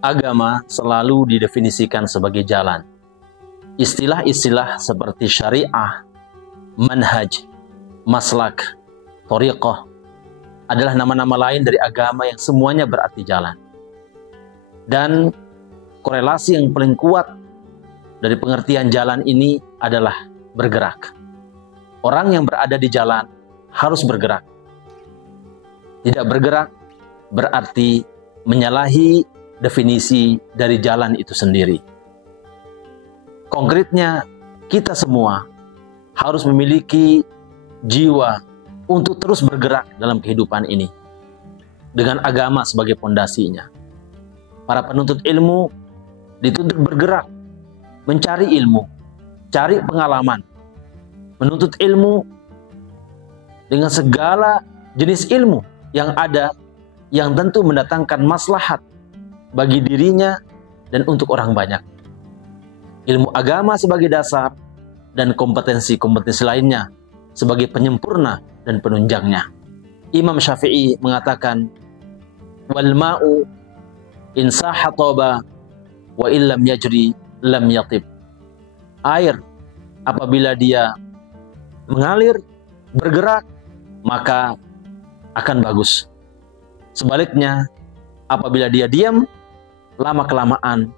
agama selalu didefinisikan sebagai jalan. Istilah-istilah seperti syariah, manhaj, maslak, thariqah adalah nama-nama lain dari agama yang semuanya berarti jalan. Dan korelasi yang paling kuat dari pengertian jalan ini adalah bergerak. Orang yang berada di jalan harus bergerak. Tidak bergerak berarti menyalahi definisi dari jalan itu sendiri. Konkretnya, kita semua harus memiliki jiwa untuk terus bergerak dalam kehidupan ini dengan agama sebagai pondasinya. Para penuntut ilmu dituntut bergerak, mencari ilmu, cari pengalaman, menuntut ilmu dengan segala jenis ilmu yang ada, yang tentu mendatangkan maslahat bagi dirinya dan untuk orang banyak. Ilmu agama sebagai dasar dan kompetensi-kompetensi lainnya sebagai penyempurna dan penunjangnya. Imam Syafi'i mengatakan, wal ma'u in saha taba wa illam yajri lam yatib. Air apabila dia mengalir, bergerak, maka akan bagus. Sebaliknya, apabila dia diam, lama-kelamaan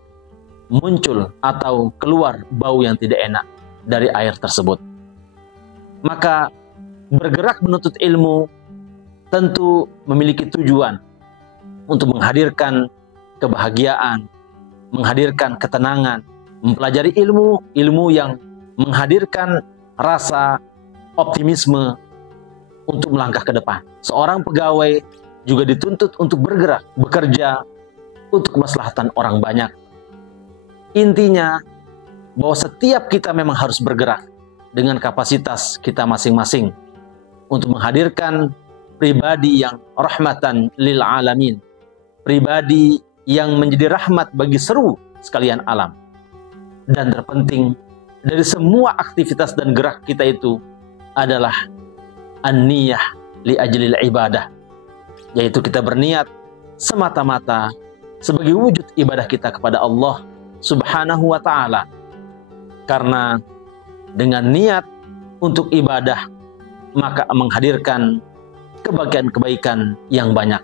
muncul atau keluar bau yang tidak enak dari air tersebut. Maka bergerak menuntut ilmu tentu memiliki tujuan untuk menghadirkan kebahagiaan, menghadirkan ketenangan, mempelajari ilmu yang menghadirkan rasa optimisme untuk melangkah ke depan. Seorang pegawai juga dituntut untuk bergerak, bekerja untuk kemaslahatan orang banyak. Intinya bahwa setiap kita memang harus bergerak dengan kapasitas kita masing-masing untuk menghadirkan pribadi yang rahmatan lil alamin, pribadi yang menjadi rahmat bagi seluruh sekalian alam. Dan terpenting dari semua aktivitas dan gerak kita itu adalah an-niyah li ajlil ibadah, yaitu kita berniat semata-mata sebagai wujud ibadah kita kepada Allah Subhanahu wa ta'ala. Karena dengan niat untuk ibadah, maka menghadirkan kebaikan-kebaikan yang banyak.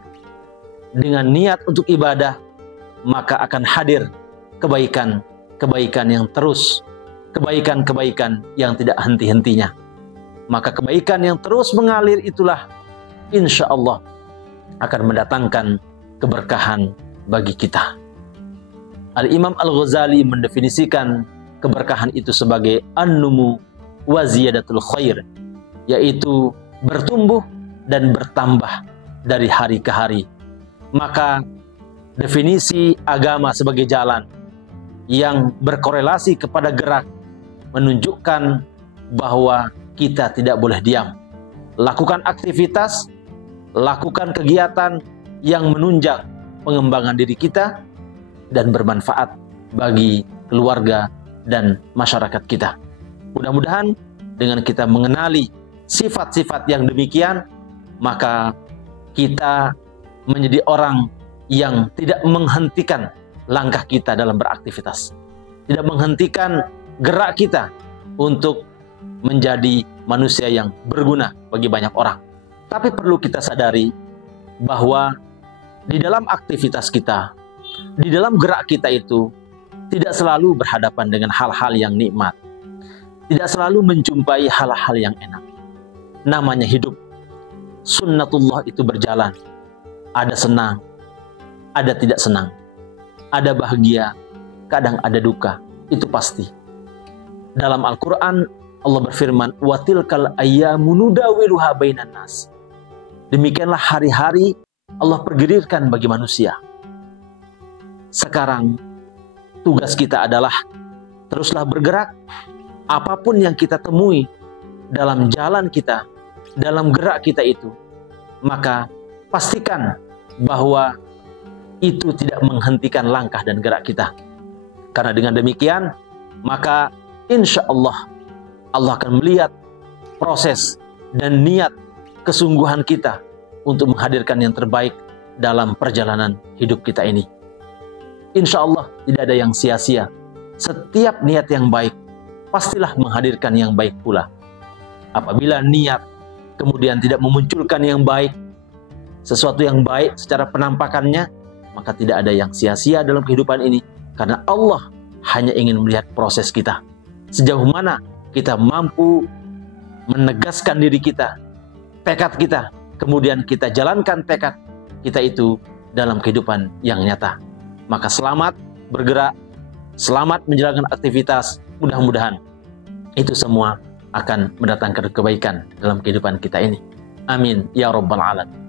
Dengan niat untuk ibadah, maka akan hadir kebaikan-kebaikan yang terus, kebaikan-kebaikan yang tidak henti-hentinya. Maka kebaikan yang terus mengalir itulah insya Allah akan mendatangkan keberkahan bagi kita. Al-Imam Al-Ghazali mendefinisikan keberkahan itu sebagai an-numu wa ziyadatul khair, yaitu bertumbuh dan bertambah dari hari ke hari. Maka definisi agama sebagai jalan yang berkorelasi kepada gerak menunjukkan bahwa kita tidak boleh diam. Lakukan aktivitas, lakukan kegiatan yang menunjang pengembangan diri kita dan bermanfaat bagi keluarga dan masyarakat kita. Mudah-mudahan dengan kita mengenali sifat-sifat yang demikian, maka kita menjadi orang yang tidak menghentikan langkah kita dalam beraktivitas, tidak menghentikan gerak kita untuk menjadi manusia yang berguna bagi banyak orang. Tapi perlu kita sadari bahwa di dalam aktivitas kita, di dalam gerak kita itu tidak selalu berhadapan dengan hal-hal yang nikmat, tidak selalu menjumpai hal-hal yang enak. Namanya hidup, sunnatullah itu berjalan. Ada senang, ada tidak senang, ada bahagia, kadang ada duka, itu pasti. Dalam Al-Quran Allah berfirman, wa tilkal ayyamu nudawiluha bainan nas. Demikianlah hari-hari Allah pergilirkan bagi manusia. Sekarang tugas kita adalah teruslah bergerak. Apapun yang kita temui dalam jalan kita, dalam gerak kita itu, maka pastikan bahwa itu tidak menghentikan langkah dan gerak kita. Karena dengan demikian, maka insya Allah Allah akan melihat proses dan niat kesungguhan kita untuk menghadirkan yang terbaik dalam perjalanan hidup kita ini. insya Allah tidak ada yang sia-sia. Setiap niat yang baik pastilah menghadirkan yang baik pula. Apabila niat kemudian tidak memunculkan yang baik, sesuatu yang baik secara penampakannya, maka tidak ada yang sia-sia dalam kehidupan ini. Karena Allah hanya ingin melihat proses kita. Sejauh mana kita mampu menegaskan diri kita, tekad kita, kemudian kita jalankan tekad kita itu dalam kehidupan yang nyata. Maka selamat bergerak, selamat menjalankan aktivitas, mudah-mudahan itu semua akan mendatangkan kebaikan dalam kehidupan kita ini. Amin ya rabbal alamin.